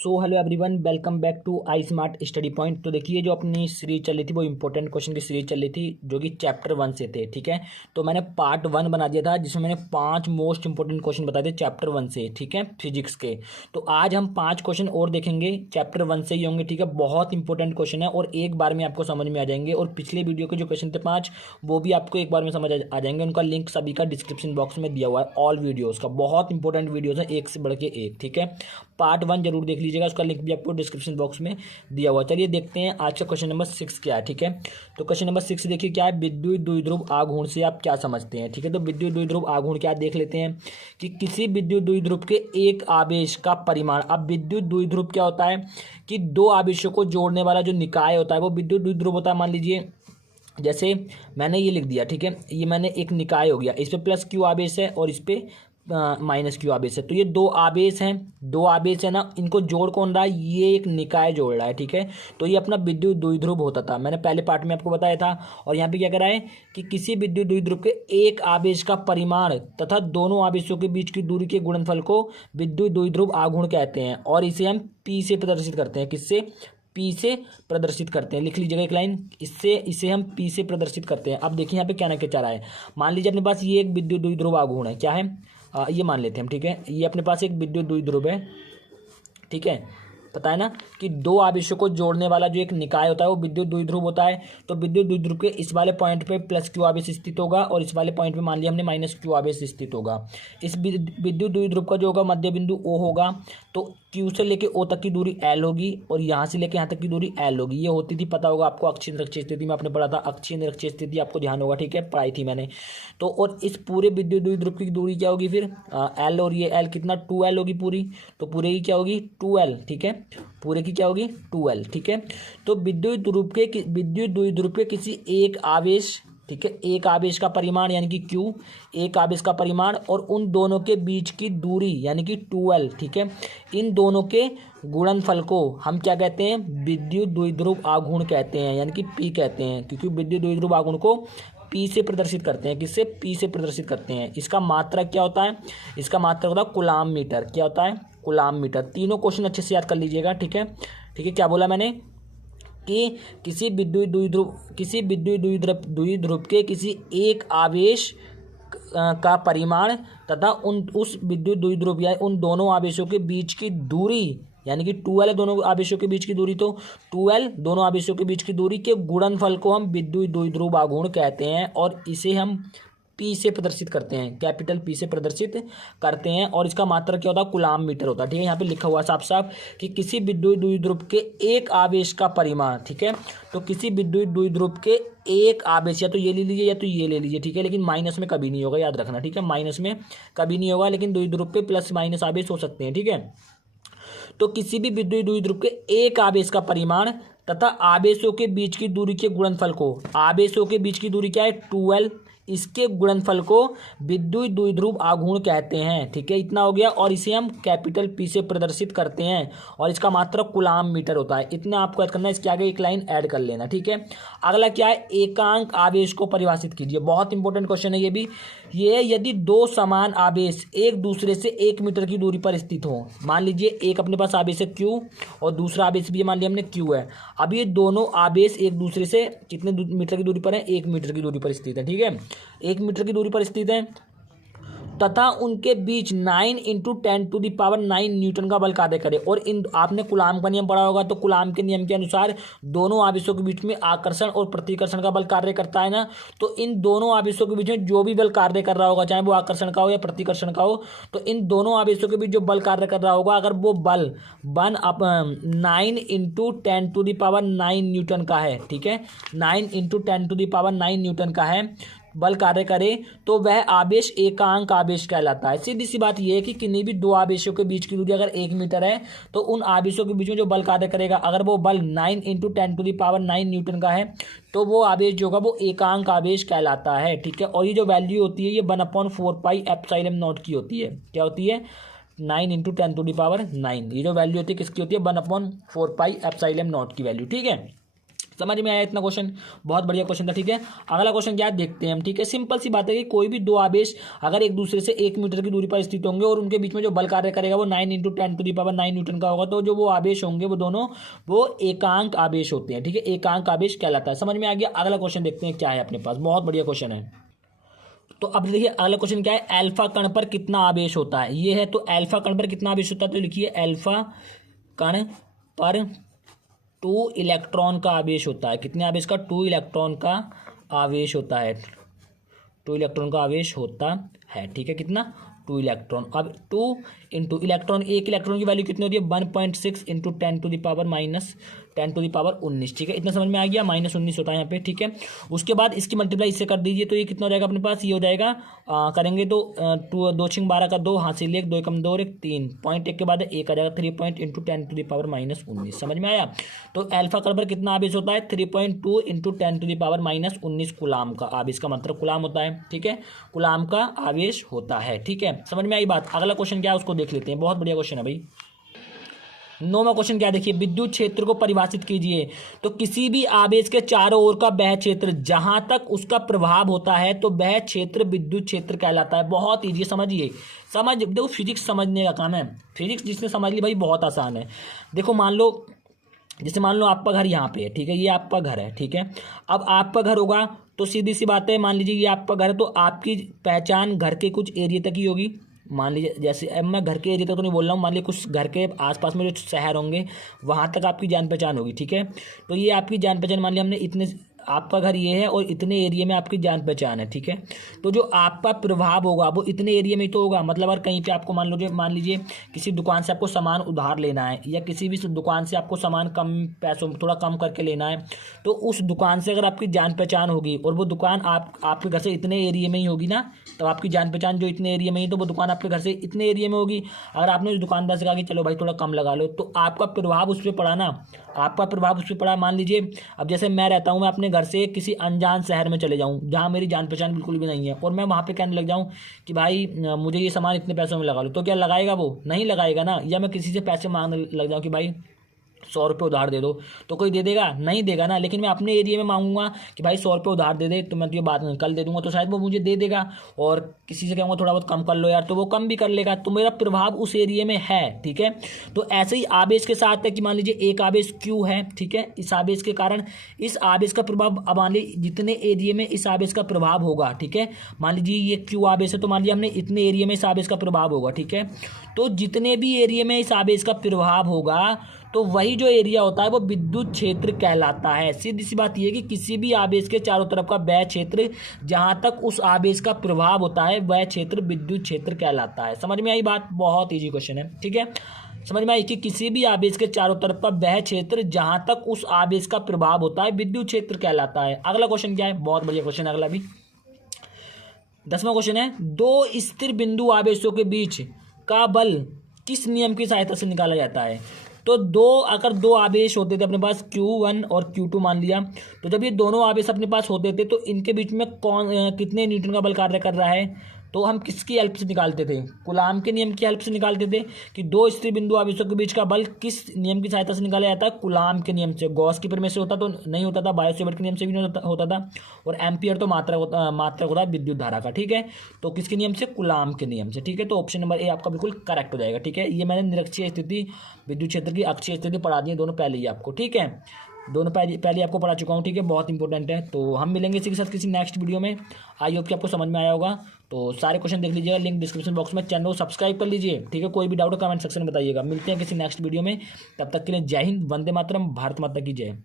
So hello everyone, welcome back to I smart study point. तो देखिए, जो अपनी सीरीज चल रही थी वो इंपॉर्टेंट क्वेश्चन की सीरीज चल रही थी जो कि चैप्टर 1 से थे। ठीक है, तो मैंने पार्ट 1 बना दिया था जिसमें मैंने 5 मोस्ट इंपॉर्टेंट क्वेश्चन बताए थे चैप्टर 1 से। ठीक है, फिजिक्स के। तो आज हम 5 क्वेश्चन और देखेंगे, चैप्टर 1 से ही होंगे। ठीक है, बहुत इंपॉर्टेंट क्वेश्चन है और एक बार में आपको समझ में आ जाएंगे। और पिछले वीडियो के जो क्वेश्चन थे 5 वो भी आपको एक बार में समझ आ जाएंगे। उनका लिंक सभी का डिस्क्रिप्शन बॉक्स में दिया हुआ है, ऑल वीडियोज़ का। बहुत इंपॉर्टेंट वीडियोज़ है, एक से बढ़ के एक। ठीक है, पार्ट 1 जरूर देख लीजिएगा, उसका लिंक भी आपको डिस्क्रिप्शन बॉक्स में दिया हुआ। चलिए देखते हैं आज का क्वेश्चन नंबर 6 क्या है। ठीक है, तो क्वेश्चन नंबर 6 देखिए क्या है, विद्युत द्विध्रुव आघूर्ण से आप क्या समझते हैं। ठीक है, तो विद्युत द्विध्रुव आघूर्ण क्या देख लेते हैं कि किसी विद्युत द्विध्रुव के एक आवेश का परिमाण। अब विद्युत द्विध्रुव क्या होता है कि दो आवेशों को जोड़ने वाला जो निकाय होता है वो विद्युत द्विध्रुव होता है। मान लीजिए जैसे मैंने ये लिख दिया। ठीक है, ये मैंने एक निकाय हो गया, इस पे प्लस क्यू आवेश है और इस पे माइनस क्यू आवेश है। तो ये दो आवेश है ना, इनको जोड़ कौन रहा है, ये एक निकाय जोड़ रहा है। ठीक है, तो ये अपना विद्युत द्विध्रुव होता था, मैंने पहले पार्ट में आपको बताया था। और यहाँ पे क्या करा है कि किसी विद्युत द्विध्रुव के एक आवेश का परिमाण तथा दोनों आवेशों के बीच की दूरी के गुणनफल को विद्युत द्विध्रुव आघूर्ण कहते हैं। और इसे हम पी से प्रदर्शित करते हैं। किससे? पी से प्रदर्शित करते हैं। लिख लीजिएगा एक लाइन, इसे हम पी से प्रदर्शित करते हैं। अब देखिए यहाँ पे क्या ना क्या चाह रहा है। मान लीजिए अपने पास ये एक विद्युत द्विध्रुव आघूर्ण है, क्या है, ये मान लेते हैं हम। ठीक है, ये अपने पास एक विद्युत द्विध्रुव है। ठीक है, पता है ना कि दो आवेशों को जोड़ने वाला जो एक निकाय होता है वो विद्युत द्विध्रुव होता है। तो विद्युत द्विध्रुव के इस वाले पॉइंट पे प्लस क्यू आवेश स्थित होगा और इस वाले पॉइंट पे मान लिया हमने माइनस क्यू आवेश स्थित होगा। इस विद्युत द्विध्रुव का जो होगा मध्य बिंदु ओ होगा। तो क्यू से लेके ओ तक की दूरी एल होगी और यहाँ से लेके यहाँ तक की दूरी एल होगी। ये होती थी, पता होगा आपको, अक्षीय निरक्षीय स्थिति में आपने पढ़ा था। अक्षीय निरक्षीय स्थिति आपको ध्यान होगा। ठीक है, पढ़ाई थी मैंने तो। और इस पूरे विद्युत द्विध्रुव की दूरी क्या होगी फिर, एल, और ये एल कितना, 2L होगी पूरी। तो पूरे की क्या होगी, 2L। ठीक है, पूरे की क्या होगी, 2L। ठीक है, तो विद्युत द्विध्रुव के किसी एक आवेश, ठीक है, एक आवेश का परिमाण यानी कि Q, एक आवेश का परिमाण और उन दोनों के बीच की दूरी यानी कि 2L। ठीक है, इन दोनों के गुणनफल को हम क्या कहते हैं, विद्युत द्विध्रुव आघूर्ण कहते हैं, यानी कि P कहते हैं। क्योंकि विद्युत द्विध्रुव आघूर्ण को P से प्रदर्शित करते हैं। किससे? P से प्रदर्शित करते हैं। इसका मात्रक क्या होता है, इसका मात्रक होता है कूलाम मीटर। क्या होता है, कूलाम मीटर। तीनों क्वेश्चन अच्छे से याद कर लीजिएगा। ठीक है, ठीक है, क्या बोला मैंने कि किसी विद्युत द्विध्रुव के किसी एक आवेश का परिमाण तथा उस विद्युत द्विध्रुव या उन दोनों आवेशों के बीच की दूरी यानी कि 2L है दोनों आवेशों के बीच की दूरी। तो 2L दोनों आवेशों के बीच की दूरी के गुणनफल को हम विद्युत द्विध्रुव आघूर्ण कहते हैं और इसे हम P से प्रदर्शित करते हैं, कैपिटल P से प्रदर्शित करते हैं। और इसका मात्रक क्या होता है, कूलाम मीटर होता है। ठीक है, यहाँ पे लिखा हुआ साफ साफ कि किसी विद्युत द्विध्रुव के एक आवेश का परिमाण। ठीक है, तो किसी विद्युत द्विध्रुव के एक आवेश, या तो ये ले लीजिए या तो ये ले लीजिए। ठीक है, लेकिन माइनस में कभी नहीं होगा, याद रखना। ठीक है, माइनस में कभी नहीं होगा, लेकिन द्विध्रुव पे प्लस माइनस आवेश हो सकते हैं। ठीक है, तो किसी भी विद्युत द्विध्रुव के एक आवेश का परिमाण तथा आवेशों के बीच की दूरी के गुणनफल को, आवेशों के बीच की दूरी क्या है, 2L, इसके गुणनफल को विद्युत द्विध्रुव आघूर्ण कहते हैं। ठीक है, इतना हो गया। और इसे हम कैपिटल P से प्रदर्शित करते हैं और इसका मात्रक कूलाम मीटर होता है। इतना आपको याद करना है, इसके आगे एक लाइन ऐड कर लेना। ठीक है, अगला क्या है, एकांक आवेश को परिभाषित कीजिए। बहुत इंपॉर्टेंट क्वेश्चन है ये भी। ये यदि दो समान आवेश एक दूसरे से 1 मीटर की दूरी पर स्थित हो, मान लीजिए एक अपने पास आवेश है Q और दूसरा आवेश भी मान लिया हमने Q है। अब ये दोनों आवेश एक दूसरे से कितने मीटर की दूरी पर है, 1 मीटर की दूरी पर स्थित है। ठीक है, 1 मीटर की दूरी पर स्थित है तथा उनके बीच 9 × 10⁹ न्यूटन का बल कार्य करे। और इन, आपने कूलाम का नियम पढ़ा होगा, तो कूलाम के नियम के अनुसार दोनों आवेशों के बीच में आकर्षण और प्रतिकर्षण का बल कार्य करता है ना। तो इन दोनों आवेशों के बीच में जो भी बल कार्य कर रहा होगा, चाहे वो आकर्षण का हो या प्रतिकर्षण का हो, तो इन दोनों आवेशों के बीच जो बल कार्य कर रहा होगा, अगर वो बल 9 × 10⁹ न्यूटन का है, ठीक है, 9 × 10⁹ न्यूटन का है, बल कार्य करे, तो वह आवेश एकांक आवेश कहलाता है। सीधी सी बात यह है कि किन्हीं भी दो आवेशों के बीच की दूरी अगर 1 मीटर है तो उन आवेशों के बीच में जो बल कार्य करेगा, अगर वो बल 9 × 10⁹ न्यूटन का है, तो वो आवेश जो होगा वो एकांक आवेश कहलाता है। ठीक है, और ये जो वैल्यू होती है ये 1/4πε0 की होती है। क्या होती है, 9 × 10⁹ ये जो वैल्यू होती है किसकी होती है, 1/4πε0 की वैल्यू। ठीक है, समझ में आया इतना क्वेश्चन? बहुत बढ़िया क्वेश्चन था, ठीक है। अगला क्वेश्चन क्या है देखते हैं हम, ठीक है। सिंपल सी बात है कि कोई भी दो आवेश अगर एक दूसरे से 1 मीटर की दूरी पर स्थित होंगे और उनके बीच में जो बल कार्य करेगा वो 9 × 10⁹ न्यूटन का होगा, तो जो वो आवेश होंगे वो दोनों वो एकांक आवेश होते हैं, ठीक है। एकांक आवेश कहलाता है। समझ में आ गया? अगला क्वेश्चन देखते हैं क्या है अपने पास, बहुत बढ़िया क्वेश्चन है। तो अब देखिए अगला क्वेश्चन क्या है, अल्फा कण पर कितना आवेश होता है, ये है। तो अल्फा कण पर कितना आवेश होता है, तो लिखिए अल्फा कण पर 2 इलेक्ट्रॉन का आवेश होता है। कितने आवेश का? 2 इलेक्ट्रॉन का आवेश होता है। 2 इलेक्ट्रॉन का आवेश होता है, ठीक है। कितना? 2 इलेक्ट्रॉन। अब 2 इंटू इलेक्ट्रॉन, एक इलेक्ट्रॉन की वैल्यू कितनी होती है? 1.6 इंटू 10⁻⁻19, ठीक है। इतना समझ में आ गया? -19 होता है यहाँ पे, ठीक है। उसके बाद इसकी मल्टीप्लाई इससे कर दीजिए, तो ये कितना हो जाएगा अपने पास? ये हो जाएगा करेंगे तो 2 × 12 का 2, हासिल 1, 2 = 2 और 1 3, पॉइंट 1 के बाद 1 आ जाएगा, 3 पॉइंट इंटू 10⁻⁻19। समझ में आया? तो अल्फा कण पर कितना आवेश होता है? 3.2 इंटू 10⁻⁻19 कूलाम का आवेश का मतलब कूलाम होता है, ठीक है। कूलाम का आवेश होता है, ठीक है। समझ में आई बात? अगला क्वेश्चन क्या है उसको देख लेते हैं, बहुत बढ़िया क्वेश्चन है भाई। 9वां क्वेश्चन क्या, देखिए विद्युत क्षेत्र को परिभाषित कीजिए। तो किसी भी आवेश के चारों ओर का वह क्षेत्र जहां तक उसका प्रभाव होता है तो वह क्षेत्र विद्युत क्षेत्र कहलाता है। बहुत ईजी, समझिए। देखो फिजिक्स समझने का काम है, फिजिक्स जिसने समझ ली भाई बहुत आसान है। देखो मान लो, जैसे मान लो आपका घर यहाँ पे है, ठीक है। ये आपका घर है, ठीक है। अब आपका घर होगा तो सीधी सी बात है, मान लीजिए ये आपका घर है तो आपकी पहचान घर के कुछ एरिया तक ही होगी। मान लीजिए जैसे अब मैं घर के एरिया तक तो नहीं बोल रहा हूँ, मान लीजिए कुछ घर के आसपास में जो शहर होंगे वहाँ तक आपकी जान पहचान होगी, ठीक है। तो ये आपकी जान पहचान, मान लिया हमने इतने, आपका घर ये है और इतने एरिया में आपकी जान पहचान है, ठीक है। तो जो आपका प्रभाव होगा वो इतने एरिया में ही तो होगा। मतलब अगर कहीं पे आपको मान लीजिए किसी दुकान से आपको सामान उधार लेना है या किसी भी दुकान से आपको सामान कम पैसों थोड़ा कम करके लेना है, तो उस दुकान से अगर आपकी जान पहचान होगी और वो दुकान आपके घर से इतने एरिया में ही होगी ना, तो आपकी जान पहचान जो इतने एरिया में ही, तो वो दुकान आपके घर से इतने एरिया में होगी। अगर आपने उस दुकानदार से कहा कि चलो भाई थोड़ा कम लगा लो, तो आपका प्रभाव उस पर पड़ा ना, आपका प्रभाव उस पर पड़ा। मान लीजिए अब जैसे मैं रहता हूँ, मैं अपने घर से किसी अनजान शहर में चले जाऊँ जहाँ मेरी जान पहचान बिल्कुल भी नहीं है और मैं वहाँ पे कहने लग जाऊँ कि भाई मुझे ये सामान इतने पैसों में लगा लो, तो क्या लगाएगा? वो नहीं लगाएगा ना। या मैं किसी से पैसे मांगने लग जाऊँ कि भाई 100 रुपये उधार दे दो, तो कोई दे देगा? नहीं देगा ना। लेकिन मैं अपने एरिया में मांगूंगा कि भाई 100 रुपये उधार दे दे, तो मैं तुझे बाद में कल दे दूंगा, तो शायद वो मुझे दे देगा। और किसी से कहूँगा थोड़ा बहुत कम कर लो यार, तो वो कम भी कर लेगा। तो मेरा प्रभाव उस एरिया में है, ठीक है। तो ऐसे ही आवेश के साथ है कि मान लीजिए एक आवेश Q है, ठीक है। इस आवेश के कारण इस आवेश का प्रभाव, अब मान लीजिए जितने एरिया में इस आवेश का प्रभाव होगा, ठीक है। मान लीजिए ये Q आवेश है, तो मान लीजिए हमने इतने एरिया में इस आवेश का प्रभाव होगा, ठीक है। तो जितने भी एरिया में इस आवेश का प्रभाव होगा तो वही जो एरिया होता है वो विद्युत क्षेत्र कहलाता है। सीधी सी बात यह है कि किसी भी आवेश के चारों तरफ का वह क्षेत्र जहां तक उस आवेश का प्रभाव होता है वह क्षेत्र विद्युत क्षेत्र कहलाता है। समझ में आई बात? बहुत इजी क्वेश्चन है, ठीक है। समझ में आई कि किसी भी आवेश के चारों तरफ का वह क्षेत्र जहां तक उस आवेश का प्रभाव होता है विद्युत क्षेत्र कहलाता है। अगला क्वेश्चन क्या है? बहुत बढ़िया क्वेश्चन है अगला भी। 10वां क्वेश्चन है, दो स्थिर बिंदु आवेशों के बीच का बल किस नियम की सहायता से निकाला जाता है? तो अगर दो आवेश होते थे अपने पास Q1 और Q2 मान लिया, तो जब ये दोनों आवेश अपने पास होते थे तो इनके बीच में कितने न्यूटन का बल कार्य कर रहा है? तो हम किसकी हेल्प से निकालते थे? कूलाम के नियम की हेल्प से निकालते थे कि दो स्थिर बिंदु आवेशों के बीच का बल किस नियम की सहायता से निकाला जाता है? कूलाम के नियम से। गॉस की प्रमेय से होता तो नहीं होता था, बायो-सेवर्ट के नियम से भी नहीं होता था, और एम्पियर तो मात्रक होता है विद्युत धारा का, ठीक है। तो किसके नियम से? कूलाम के नियम से, ठीक है। तो ऑप्शन नंबर ए आपका बिल्कुल करेक्ट हो जाएगा, ठीक है। ये मैंने निरक्षीय स्थिति, विद्युत क्षेत्र की अक्षीय स्थिति पढ़ा दी है दोनों पहले ही आपको, ठीक है। दोनों पहले आपको पढ़ा चुका हूँ, ठीक है। बहुत इंपॉर्टेंट है। तो हम मिलेंगे इसी के साथ किसी नेक्स्ट वीडियो में। आई होप कि आपको समझ में आया होगा। तो सारे क्वेश्चन देख लीजिएगा, लिंक डिस्क्रिप्शन बॉक्स में। चैनल को सब्सक्राइब कर लीजिए, ठीक है। कोई भी डाउट हो कमेंट सेक्शन में बताइएगा। मिलते हैं किसी नेक्स्ट वीडियो में, तब तक के लिए जय हिंद, वंदे मातरम, भारत माता की जय।